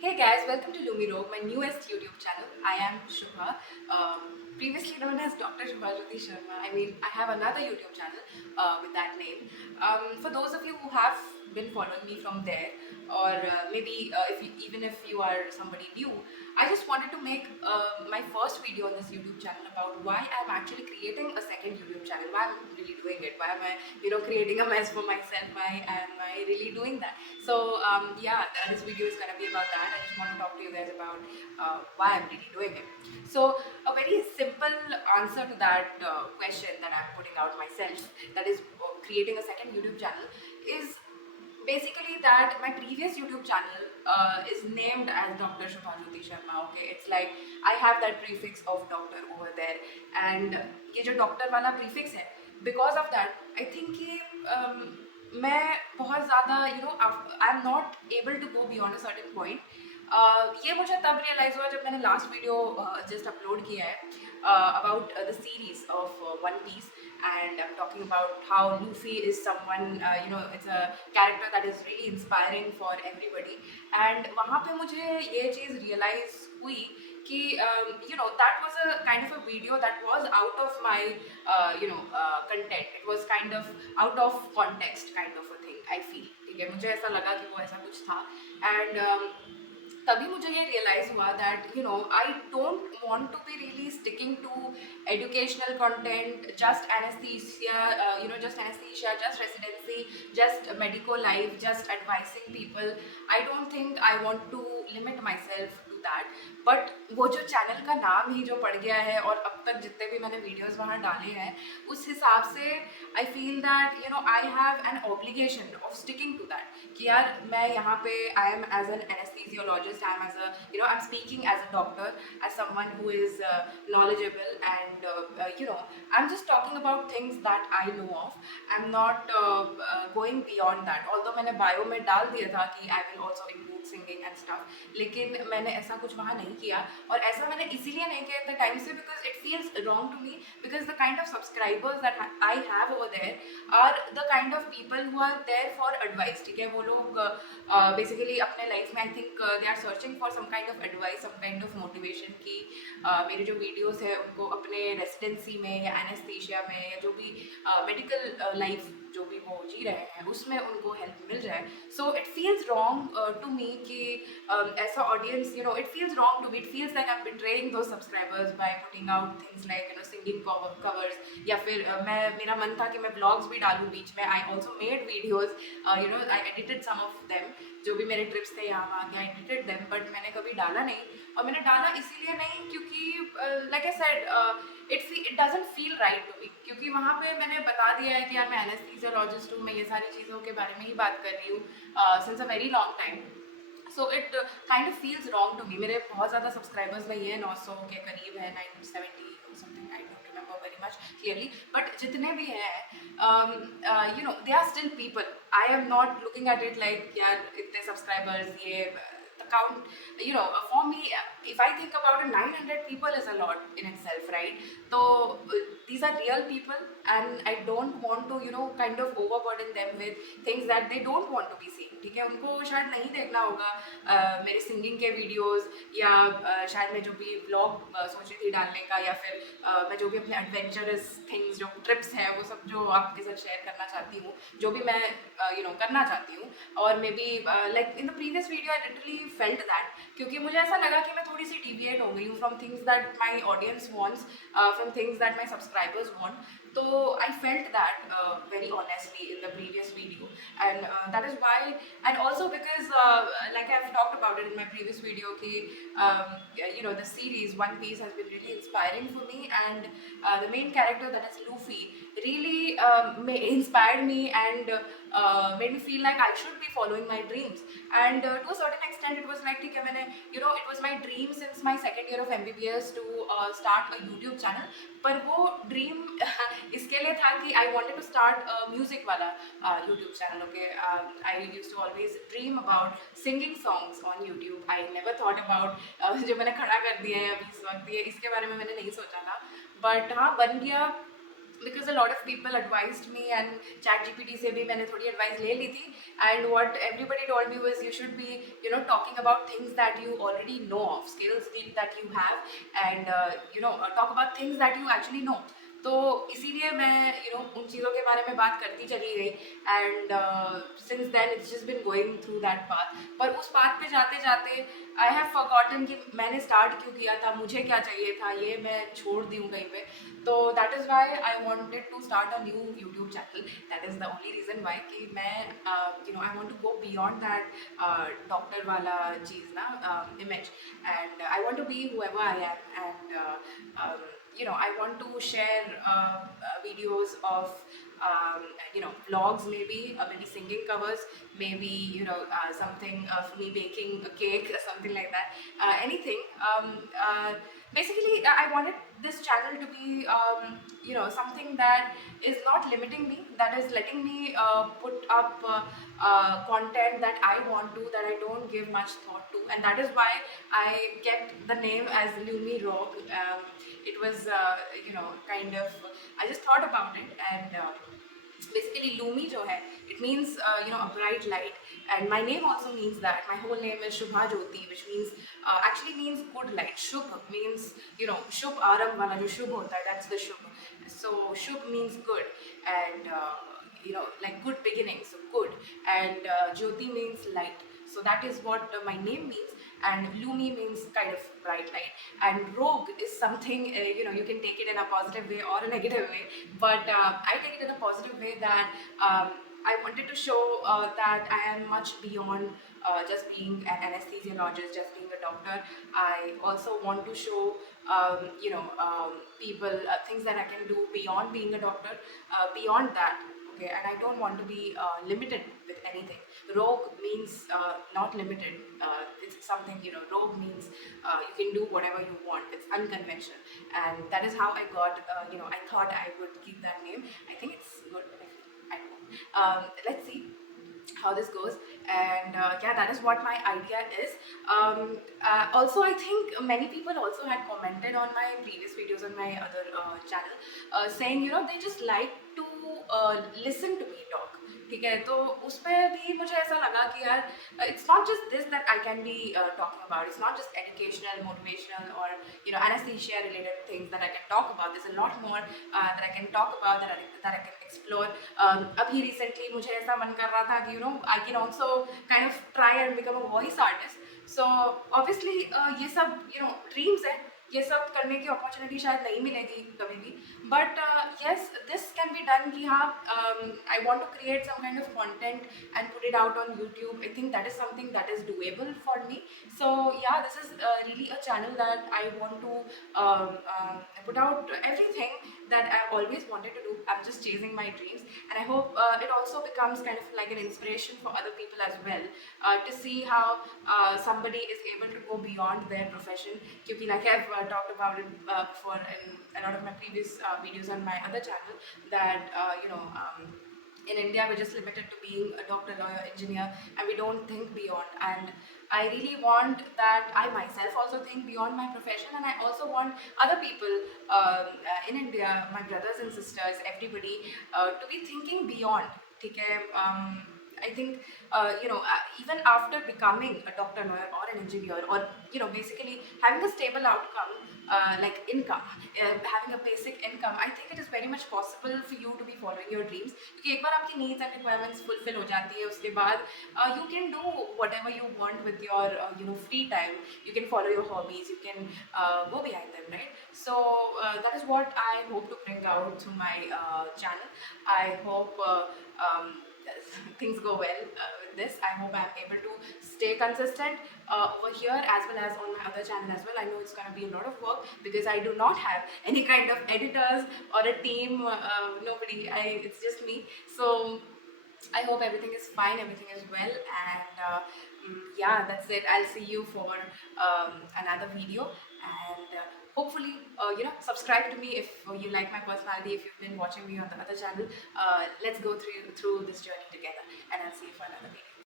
Hey guys, welcome to Lumi Rogue, my newest YouTube channel. I am Shubha, previously known as Dr. Shubha Jyoti Sharma. I have another YouTube channel with that name. For those of you who have been following me from there, or maybe even if you are somebody new, I just wanted to make my first video on this YouTube channel about why I'm actually creating a second YouTube channel. Why I'm really doing it? Why am I, creating a mess for myself? Why am I really doing that? So yeah, this video is gonna be about that. I just want to talk to you guys about why I'm really doing it. So a very simple answer to that question that I'm putting out myself, that is creating a second YouTube channel, is basically that my previous YouTube channel is named as Dr. Shubhajyoti Sharma. Okay, it's like I have that prefix of doctor over there, and ये जो doctor वाला prefix है, because of that, I think कि मैं बहुत ज़्यादा I am not able to go beyond a certain point. ये मुझे तब रियलाइज़ हुआ जब मैंने लास्ट वीडियो जस्ट अपलोड किया है about the series of One Piece, and I'm talking about how Luffy is someone, it's a character that is really inspiring for everybody. And वहाँ पे मुझे ये चीज़ realize हुई कि that was a kind of a video that was out of my content. It was kind of out of context kind of a thing, I feel. ठीक है, मुझे ऐसा लगा कि वो ऐसा कुछ था. And तभी मुझे ये रियलाइज हुआ that I don't want to be really sticking to educational content, just anaesthesia, just anaesthesia, just residency, just medico life, just advising people. I don't think I want to limit myself to that. But वो जो channel का नाम ही जो पड़ गया है और अब तक जितने भी मैंने वीडियोस वहाँ डाले हैं, उस हिसाब से I feel that I have an obligation of sticking to that. कि यार मैं यहाँ पे I am as an anaesthesiologist, I am as a I am speaking as a doctor, as someone who is knowledgeable, and I'm just talking about things that I know of. I'm not going beyond that, although मैंने bio में डाल दिया था कि I will also include singing and stuff, लेकिन मैंने ऐसा कुछ वहाँ नहीं किया. और ऐसा मैंने इसीलिए नहीं किया इतने टाइम से because it feels wrong to me, because the kind of subscribers that I have over there are the kind of people who are there for advice. ठीक है, वो लोग बेसिकली अपने लाइफ में I think they are searching for some kind of advice, some kind of motivation की मेरे जो videos है उनको अपने रेसिडेंसी में या एनेस्थीसिया में या जो भी मेडिकल लाइफ जो भी वो जी रहे हैं उसमें उनको हेल्प मिल जाए. So it feels wrong to me कि ऐसा audience, it feels wrong to me. It feels like I am betraying those subscribers by putting out things like singing covers, या फिर मेरा मन था कि मैं ब्लॉग्स भी डालूँ बीच में. I also made videos, I edited some of them, जो भी मेरे ट्रिप्स थे यहाँ वहाँ के, आई एडिटेड देम, बट मैंने कभी डाला नहीं. और मैंने डाला इसीलिए नहीं क्योंकि like I said it doesn't feel right to me, क्योंकि वहाँ पे मैंने बता दिया है कि यार मैं एनेस्थीसियोलॉजिस्ट हूँ, मैं ये सारी चीज़ों के बारे में ही बात कर रही हूँ since a very long time. So it kind of feels wrong to me. मेरे बहुत ज़्यादा सब्सक्राइबर्स नहीं है, 900 के करीब है, 970 something, I don't remember very much clearly, but जितने भी हैं they are still people. I am not looking at it like यार इतने सब्सक्राइबर्स, ये count, for me, if I think about it, 900 people is a lot in itself, right? So these are real people, and I don't want to kind of overburden them with things that they don't want to be seeing. ठीक है, उनको शायद नहीं देखना होगा मेरे singing के videos, या शायद मैं जो भी व्लॉग सोच रही थी डालने का, या फिर मैं जो भी अपने एडवेंचरस थिंग्स जो ट्रिप्स हैं वो सब जो आपके साथ शेयर करना चाहती हूँ, जो भी मैं करना चाहती हूँ. और may be like in the previous video I literally felt that, क्योंकि मुझे ऐसा लगा कि मैं थोड़ी सी डिविएट हो गई हूँ from things that my audience wants, from things that my subscribers want. So I felt that very honestly in the previous video, and that is why, and also because like I've talked about it in my previous video, the series One Piece has been really inspiring for me, and the main character, that is Luffy, really inspired me and made me feel like I should be following my dreams. And to a certain extent it was like ठीक है, मैंने it was my dream since my second year of MBBS to start a YouTube channel. पर वो dream इसके लिए था कि I wanted to start music वाला YouTube channel. Okay, I use to always dream about singing songs on YouTube. I never thought about जो मैंने खड़ा कर दिया है अभी इस वक्त, ये इसके बारे में मैंने नहीं सोचा था. बट हाँ, बन गया. because a lot of people advised me, and ChatGPT से भी मैंने थोड़ी advice ले ली थी, and what everybody told me was you should be, you know, talking about things that you already know of, skills that you have, and talk about things that you actually know. तो इसीलिए मैं उन चीज़ों के बारे में बात करती चली गई, and since then it's just been going through that path. पर उस पाथ पे जाते जाते आई हैव फॉरगॉटन कि मैंने स्टार्ट क्यों किया था, मुझे क्या चाहिए था, ये मैं छोड़ दी हूँ कहीं पे. तो that is why I wanted to start a new YouTube channel. That is the only reason why कि मैं I want to go beyond that doctor वाला चीज़ ना, image, and I want to be whoever I am, and I want to share videos of vlogs, maybe singing covers, maybe something of me baking a cake or something like that, anything. Basically, I wanted this channel to be something that is not limiting me, that is letting me put up content that I want to, that I don't give much thought to, and that is why I kept the name as Lumi Rogue. It was kind of, I just thought about it, and basically Lumi jo hai, it means a bright light, and my name also means that. My whole name is Shubha Jyoti, which means actually means good light. Shubh means Shubh Aram wala jo Shubh hota hai, that's the Shubh. So Shubh means good, and like good beginning, so good, and Jyoti means light. So that is what my name means, and Lumi means kind of bright light, and rogue is something you can take it in a positive way or a negative way, but I take it in a positive way, that I wanted to show that I am much beyond just being an anesthesiologist, just being a doctor. I also want to show people things that I can do beyond being a doctor, beyond that. Okay, and I don't want to be limited with anything. Rogue means not limited. It's something, rogue means you can do whatever you want. It's unconventional, and that is how I got. I thought I would keep that name. I think it's good. I don't know. Let's see how this goes, and yeah, that is what my idea is. Also, I think many people also had commented on my previous videos on my other channel, saying they just like to listen to me talk. ठीक है, तो उस पर भी मुझे ऐसा लगा कि यार, it's not just this that I can be talking about. It's not just educational, motivational, or anesthesia related things that I can talk about. There's a lot more that I can talk about, that I can explore. अभी recently मुझे ऐसा मन कर रहा था कि I can also kind of try and become a voice artist. So obviously ये सब dreams है, ये सब करने की अपॉर्चुनिटी शायद नहीं मिलेगी कभी भी, but yes, this can be done कि हाँ, I want to create some kind of content and put it out on YouTube. I think that is something that is doable for me. So yeah, this is really a channel that I want to put out everything that I've always wanted to do. I'm just chasing my dreams, and I hope it also becomes kind of like an inspiration for other people as well, to see how somebody is able to go beyond their profession. Because like I've talked about it before in a lot of my previous videos on my other channel, that in India we're just limited to being a doctor, lawyer, engineer, and we don't think beyond. And I really want that I myself also think beyond my profession, and I also want other people in India, my brothers and sisters, everybody, to be thinking beyond. Okay? I think even after becoming a doctor, lawyer, or an engineer, or basically having a stable outcome, like income, having a basic income, I think it is very much possible for you to be following your dreams. क्योंकि एक बार आपकी needs and requirements fulfill हो जाती है, उसके बाद you can do whatever you want with your free time. You can follow your hobbies, you can go behind them, right? So that is what I hope to bring out through my channel. I hope things go well with this. I hope I'm able to stay consistent over here as well as on my other channel as well. I know it's going to be a lot of work because I do not have any kind of editors or a team, nobody. It's just me. So I hope everything is fine, everything is well, and yeah, that's it. I'll see you for another video, and hopefully subscribe to me if you like my personality, if you've been watching me on the other channel. Let's go through this journey together, and I'll see you for another video.